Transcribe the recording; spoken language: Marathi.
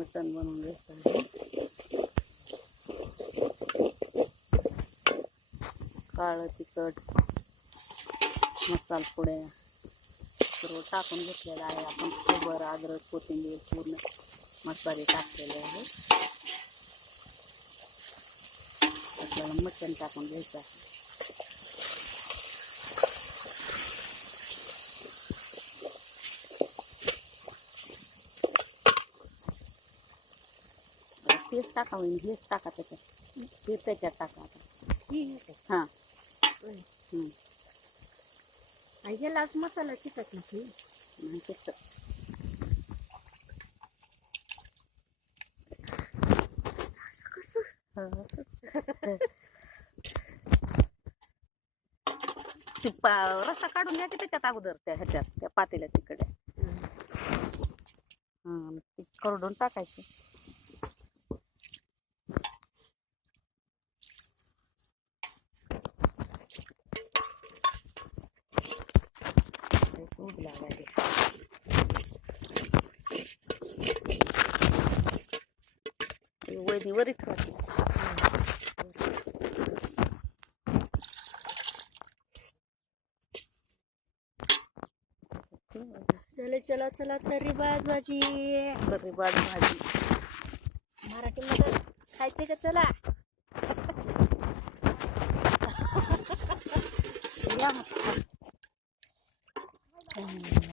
मटण बनवून घ्यायचं आहे. काळं तिखट, मसाला पुड्या सर्व टाकून घेतलेलं आहे. आपण खोबरं, अद्रक, कोथिंबीर पूर्ण मसाले टाकलेले आहे. आपल्याला मटण टाकून घ्यायचं आहे. तेच टाकावं, हेच टाका त्याच्यात, हे त्याच्यात टाका आता. हां ह्याला आज मसाला तिखट नाही तिखट. असं कसं रस्सा काढून घ्या की त्याच्यात अगोदर, त्या ह्याच्यात त्या पातेल्या तिकडे ते करडून टाकायचे. वैदी वरी ठेवायची. चला चला चला तरी भाजी मराठीमध्ये खायचे का? चला या